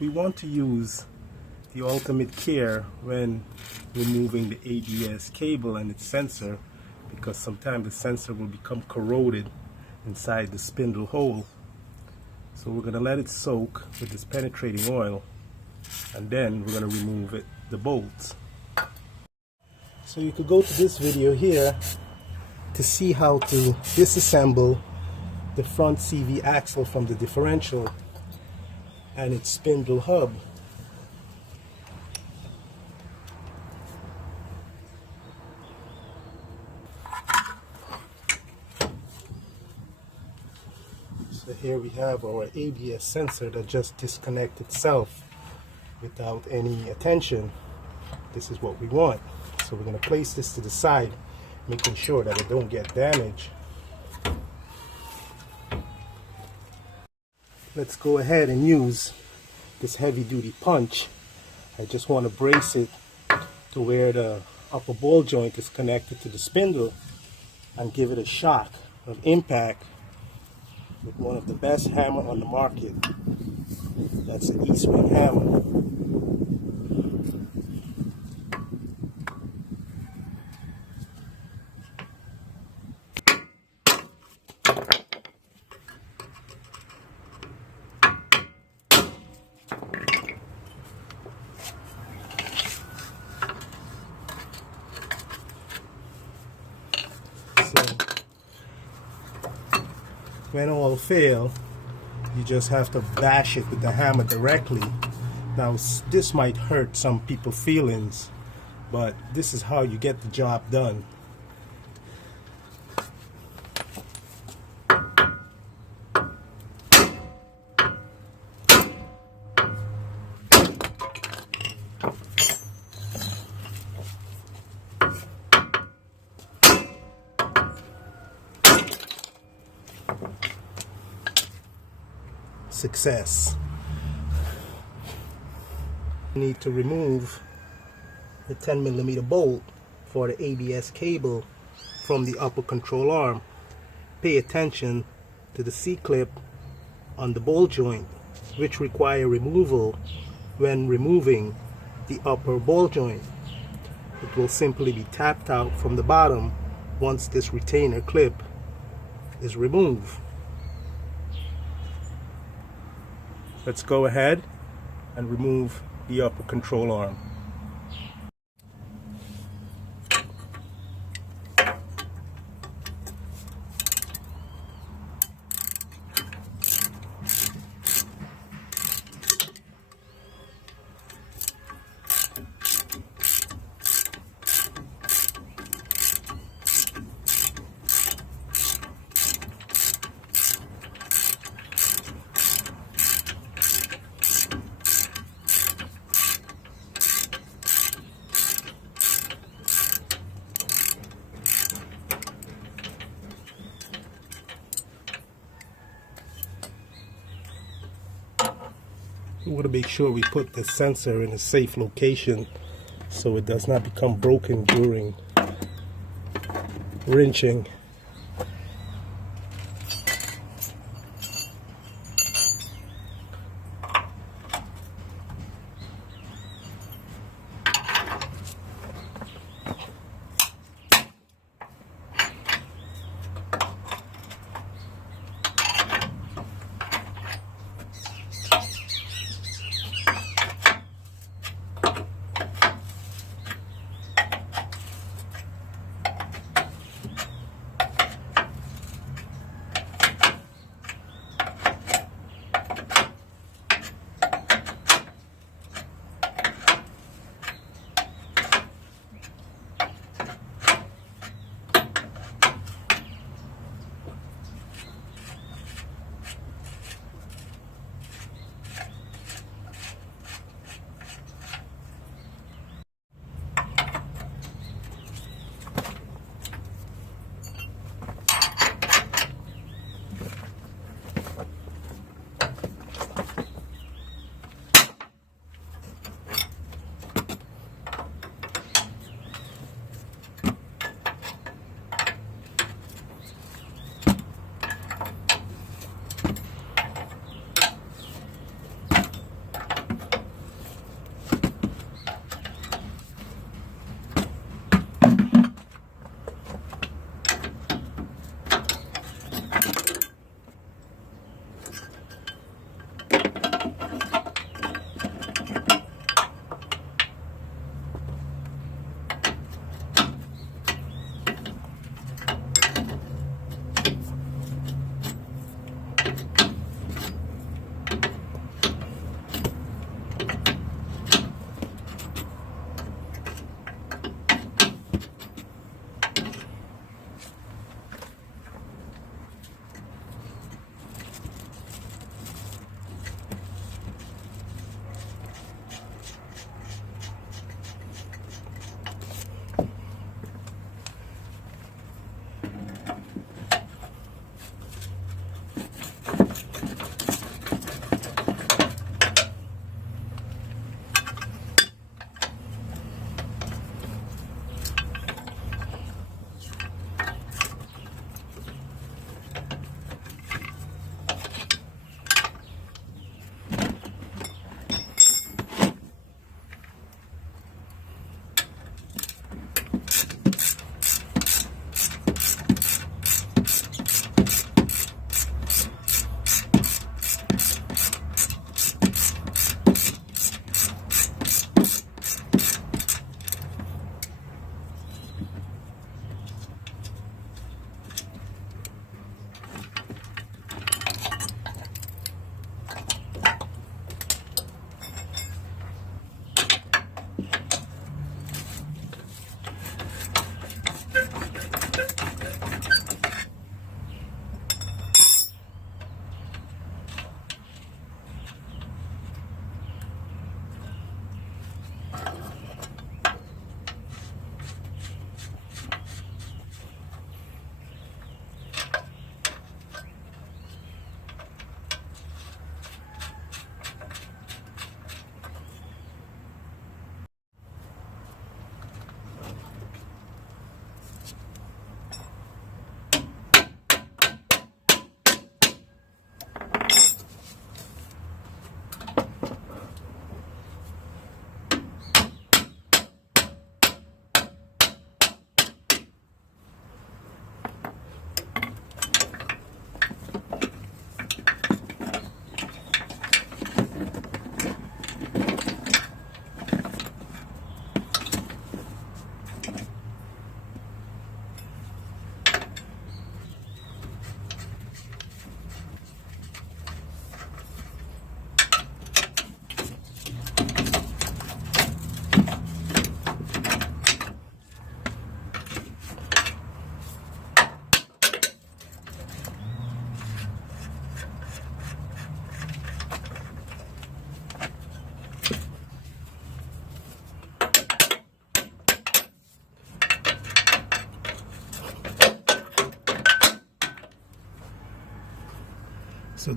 we want to use the ultimate care when removing the ABS cable and its sensor, because sometimes the sensor will become corroded inside the spindle hole. So we're going to let it soak with this penetrating oil, and then we're going to remove the bolts. So you could go to this video here to see how to disassemble the front CV axle from the differential and its spindle hub. So here we have our ABS sensor that just disconnected itself without any attention. This is what we want. So we're going to place this to the side, making sure that it don't get damaged. Let's go ahead and use this heavy duty punch. I just want to brace it to where the upper ball joint is connected to the spindle and give it a shock of impact with one of the best hammer on the market. That's an E-swing hammer. When all fail, you just have to bash it with the hammer directly. Now this might hurt some people's feelings, but this is how you get the job done. Success. You need to remove the 10mm bolt for the ABS cable from the upper control arm. Pay attention to the C-clip on the ball joint, which require removal when removing the upper ball joint. It will simply be tapped out from the bottom once this retainer clip is removed. Let's go ahead and remove the upper control arm. We want to make sure we put the sensor in a safe location so it does not become broken during wrenching.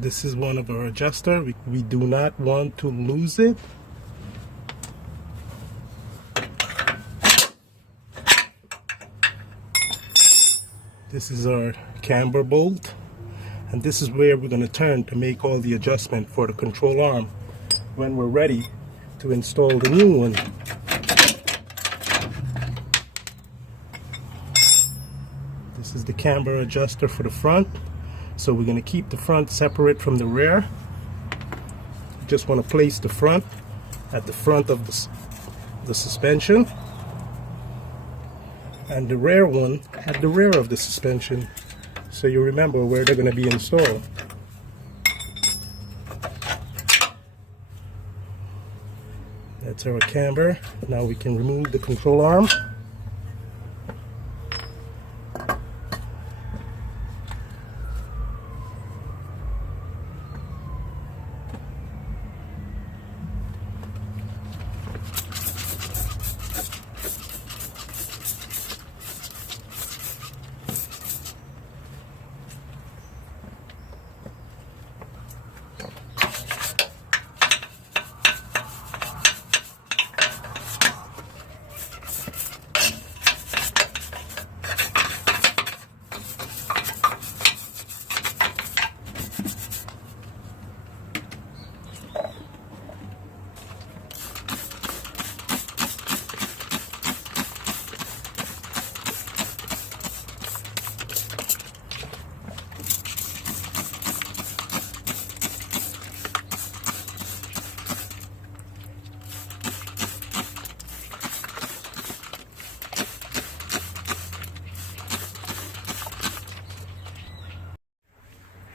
this is one of our adjuster. We do not want to lose it. This is our camber bolt, and this is where we're going to turn to make all the adjustment for the control arm when we're ready to install the new one. This is the camber adjuster for the front. So we're going to keep the front separate from the rear. Just want to place the front at the front of the suspension, and the rear one at the rear of the suspension, so you remember where they're going to be installed. That's our camber. Now we can remove the control arm.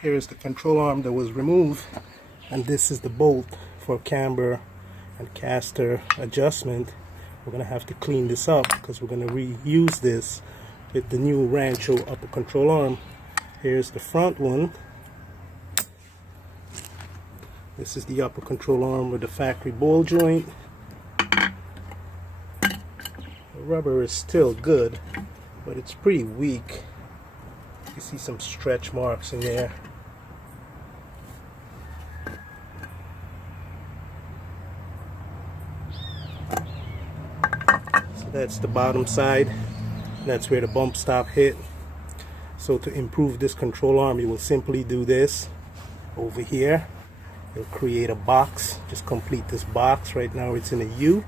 Here is the control arm that was removed, and this is the bolt for camber and caster adjustment. We're going to have to clean this up because we're going to reuse this with the new Rancho upper control arm. Here's the front one. This is the upper control arm with the factory ball joint. The rubber is still good, but it's pretty weak. You see some stretch marks in there. So that's the bottom side. That's where the bump stop hit. So to improve this control arm, you will simply do this over here. You'll create a box. Just complete this box. Right now it's in a U.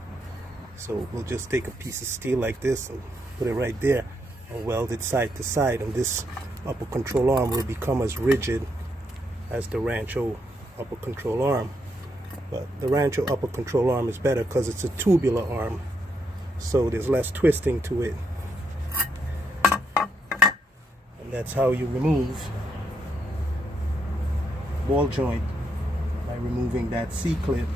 So we'll just take a piece of steel like this and put it right there and weld it side to side, and this upper control arm will become as rigid as the Rancho upper control arm. But the Rancho upper control arm is better because it's a tubular arm, so there's less twisting to it. And that's how you remove ball joint, by removing that C-clip.